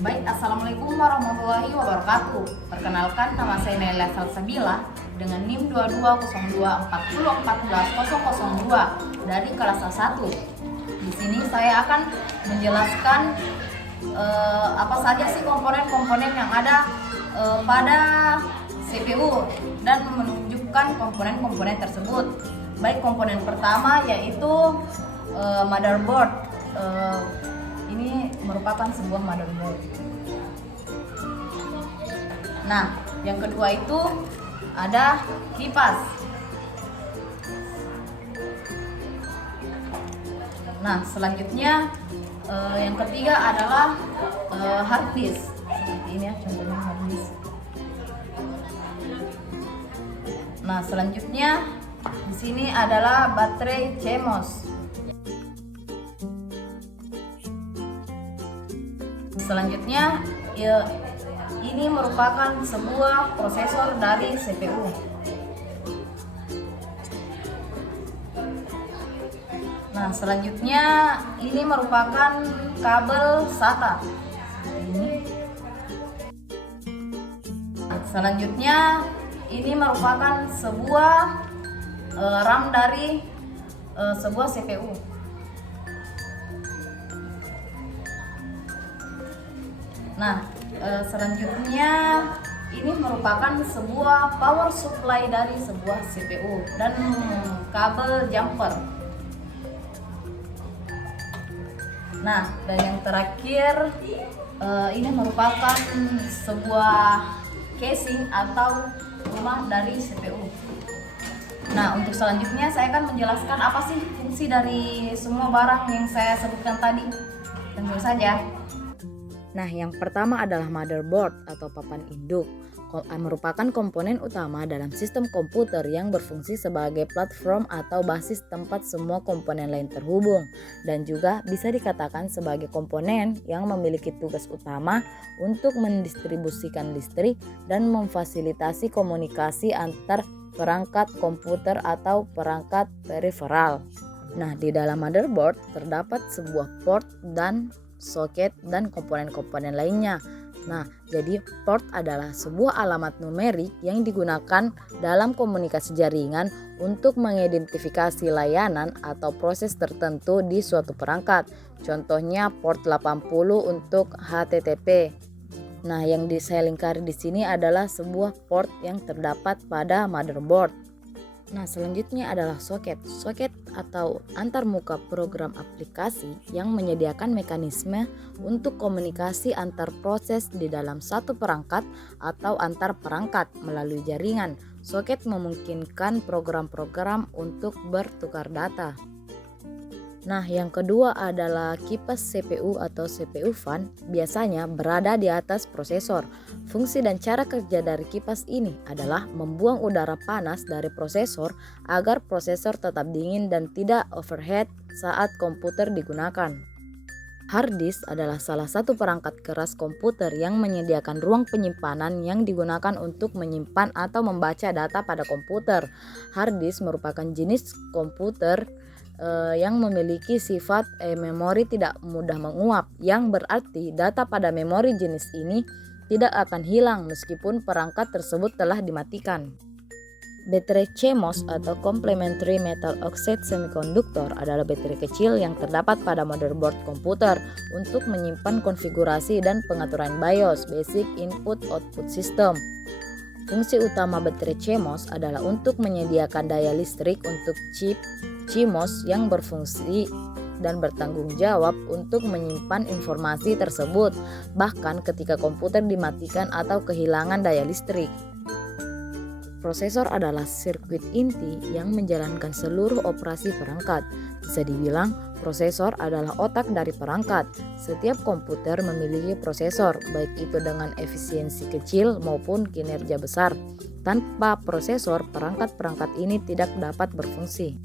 Baik, Assalamualaikum warahmatullahi wabarakatuh. Perkenalkan, nama saya Naila Salsabila dengan NIM 220240140002 dari kelas A1. Di sini saya akan menjelaskan apa saja sih komponen-komponen yang ada pada CPU dan menunjukkan komponen-komponen tersebut. Baik, komponen pertama yaitu motherboard. Ini merupakan sebuah motherboard. Nah, yang kedua itu ada kipas. Nah, selanjutnya yang ketiga adalah hard disk. Seperti ini ya, contohnya hard disk. Nah, selanjutnya di sini adalah baterai CMOS. Selanjutnya, ini merupakan sebuah prosesor dari CPU. Nah, selanjutnya ini merupakan kabel SATA. Ini. Selanjutnya ini merupakan sebuah RAM dari sebuah CPU. Nah, selanjutnya ini merupakan sebuah power supply dari sebuah CPU dan kabel jumper. Nah, dan yang terakhir ini merupakan sebuah casing atau rumah dari CPU. Nah, untuk selanjutnya saya akan menjelaskan apa sih fungsi dari semua barang yang saya sebutkan tadi. Tentu saja. Nah, yang pertama adalah motherboard atau papan induk, merupakan komponen utama dalam sistem komputer yang berfungsi sebagai platform atau basis tempat semua komponen lain terhubung, dan juga bisa dikatakan sebagai komponen yang memiliki tugas utama untuk mendistribusikan listrik dan memfasilitasi komunikasi antar perangkat komputer atau perangkat periferal. Nah, di dalam motherboard terdapat sebuah port dan soket dan komponen-komponen lainnya. Nah, jadi port adalah sebuah alamat numerik yang digunakan dalam komunikasi jaringan untuk mengidentifikasi layanan atau proses tertentu di suatu perangkat. Contohnya port 80 untuk HTTP. Nah, yang saya lingkari di sini adalah sebuah port yang terdapat pada motherboard. Nah, selanjutnya adalah soket. Soket atau antarmuka program aplikasi yang menyediakan mekanisme untuk komunikasi antar proses di dalam satu perangkat atau antar perangkat melalui jaringan. Soket memungkinkan program-program untuk bertukar data. Nah, yang kedua adalah kipas CPU atau CPU fan, biasanya berada di atas prosesor. Fungsi dan cara kerja dari kipas ini adalah membuang udara panas dari prosesor agar prosesor tetap dingin dan tidak overheat saat komputer digunakan. Hard disk adalah salah satu perangkat keras komputer yang menyediakan ruang penyimpanan yang digunakan untuk menyimpan atau membaca data pada komputer. Hard disk merupakan jenis komputer yang memiliki sifat memori tidak mudah menguap, yang berarti data pada memori jenis ini tidak akan hilang meskipun perangkat tersebut telah dimatikan. Baterai CMOS atau Complementary Metal Oxide Semiconductor adalah baterai kecil yang terdapat pada motherboard komputer untuk menyimpan konfigurasi dan pengaturan BIOS (Basic Input Output System). Fungsi utama baterai CMOS adalah untuk menyediakan daya listrik untuk chip CMOS yang berfungsi dan bertanggung jawab untuk menyimpan informasi tersebut, bahkan ketika komputer dimatikan atau kehilangan daya listrik. Prosesor adalah sirkuit inti yang menjalankan seluruh operasi perangkat. Bisa dibilang, prosesor adalah otak dari perangkat. Setiap komputer memiliki prosesor, baik itu dengan efisiensi kecil maupun kinerja besar. Tanpa prosesor, perangkat-perangkat ini tidak dapat berfungsi.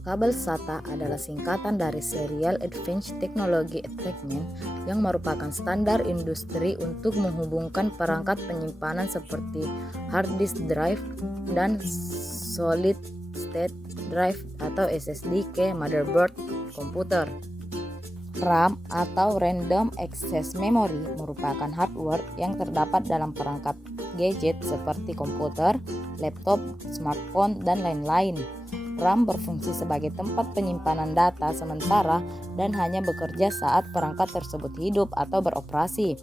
Kabel SATA adalah singkatan dari Serial Advanced Technology Attachment yang merupakan standar industri untuk menghubungkan perangkat penyimpanan seperti hard disk drive dan solid state drive atau SSD ke motherboard komputer. RAM atau Random Access Memory merupakan hardware yang terdapat dalam perangkat gadget seperti komputer, laptop, smartphone, dan lain-lain. RAM berfungsi sebagai tempat penyimpanan data sementara dan hanya bekerja saat perangkat tersebut hidup atau beroperasi.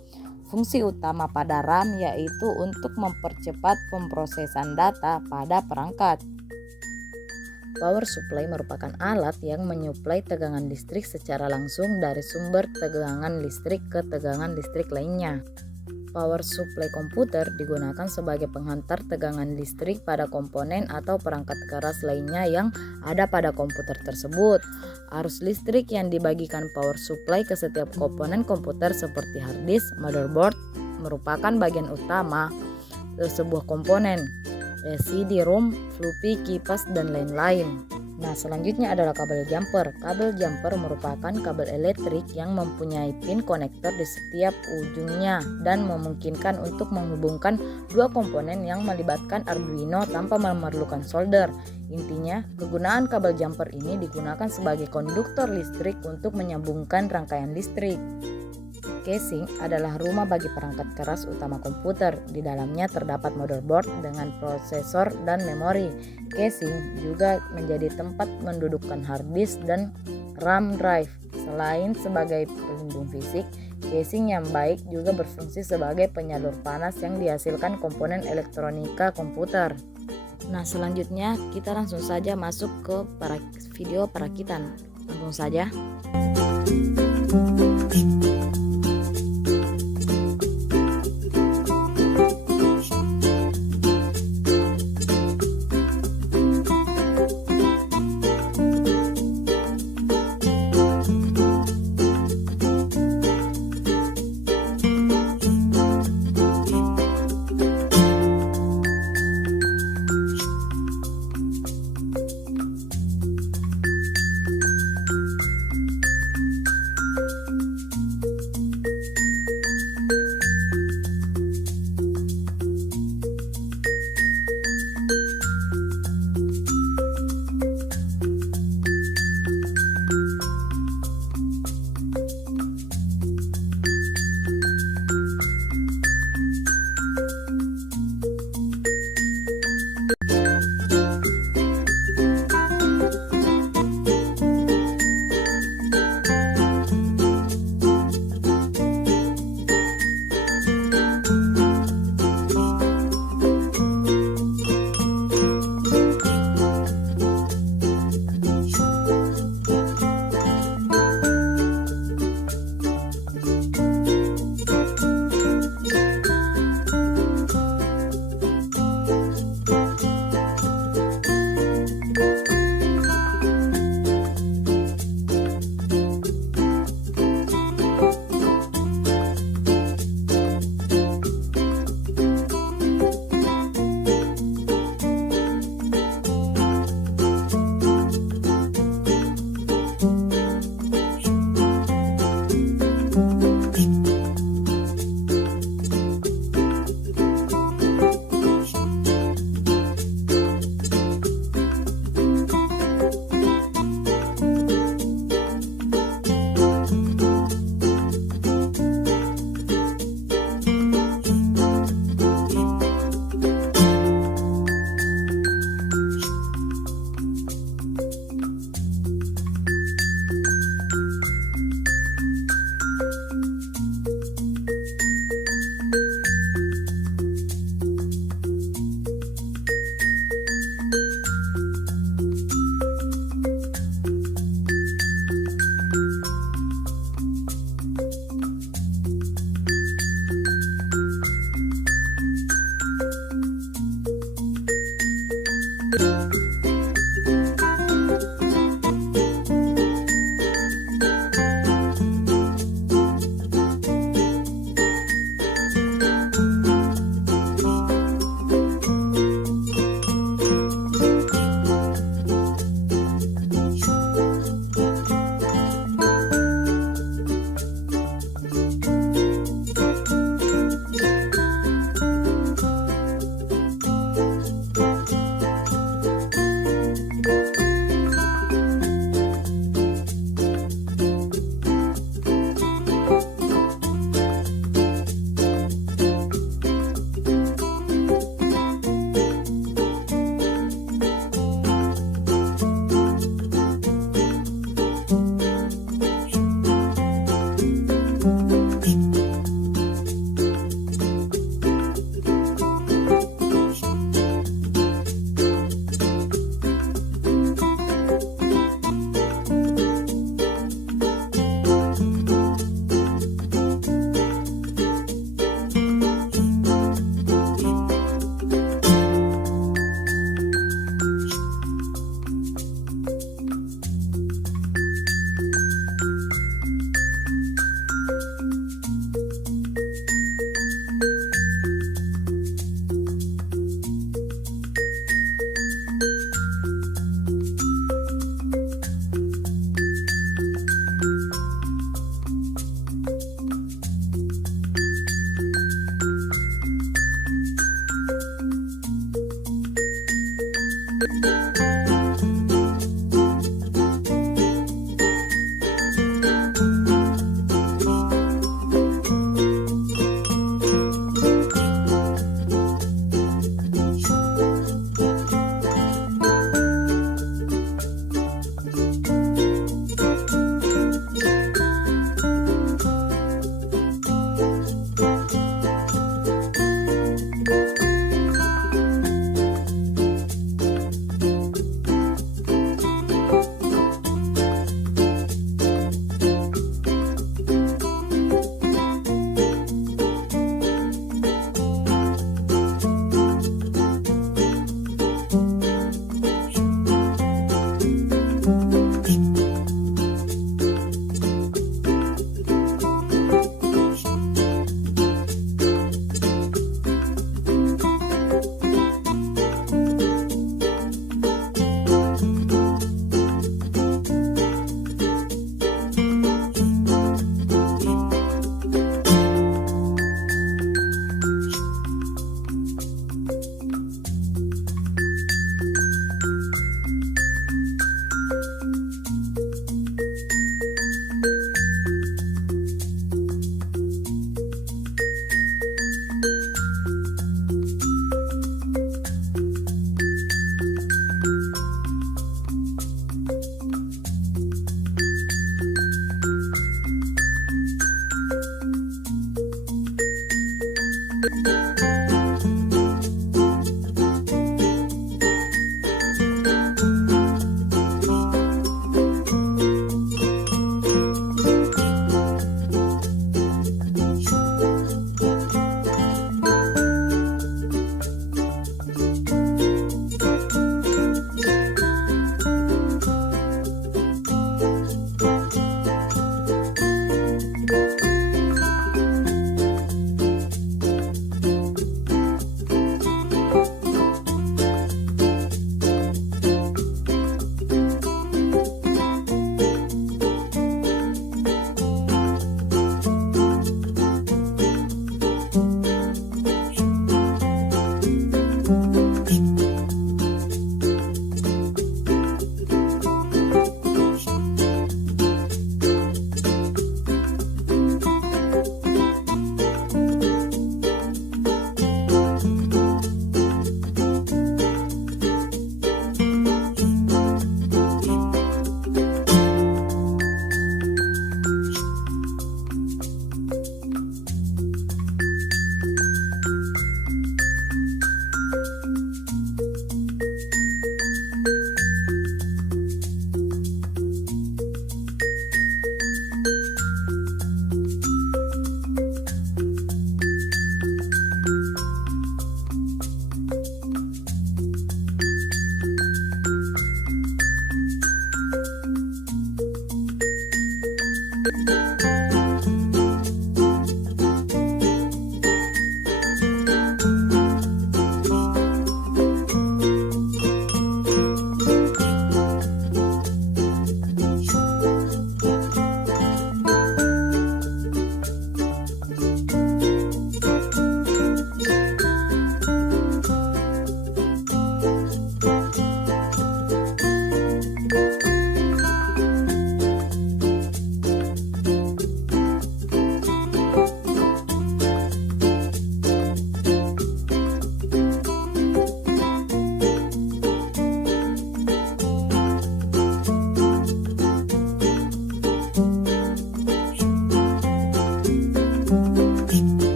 Fungsi utama pada RAM yaitu untuk mempercepat pemrosesan data pada perangkat. Power supply merupakan alat yang menyuplai tegangan listrik secara langsung dari sumber tegangan listrik ke tegangan listrik lainnya. Power supply komputer digunakan sebagai penghantar tegangan listrik pada komponen atau perangkat keras lainnya yang ada pada komputer tersebut. Arus listrik yang dibagikan power supply ke setiap komponen komputer seperti hard disk, motherboard merupakan bagian utama sebuah komponen. CD-ROM, floppy, kipas, dan lain-lain. Nah, selanjutnya adalah kabel jumper. Kabel jumper merupakan kabel elektrik yang mempunyai pin konektor di setiap ujungnya dan memungkinkan untuk menghubungkan dua komponen yang melibatkan Arduino tanpa memerlukan solder. Intinya, kegunaan kabel jumper ini digunakan sebagai konduktor listrik untuk menyambungkan rangkaian listrik. Casing adalah rumah bagi perangkat keras utama komputer. Di dalamnya terdapat motherboard dengan prosesor dan memori. Casing juga menjadi tempat mendudukkan hard disk dan RAM drive. Selain sebagai pelindung fisik, casing yang baik juga berfungsi sebagai penyalur panas yang dihasilkan komponen elektronika komputer. Nah, selanjutnya kita langsung saja masuk ke video perakitan. Langsung saja.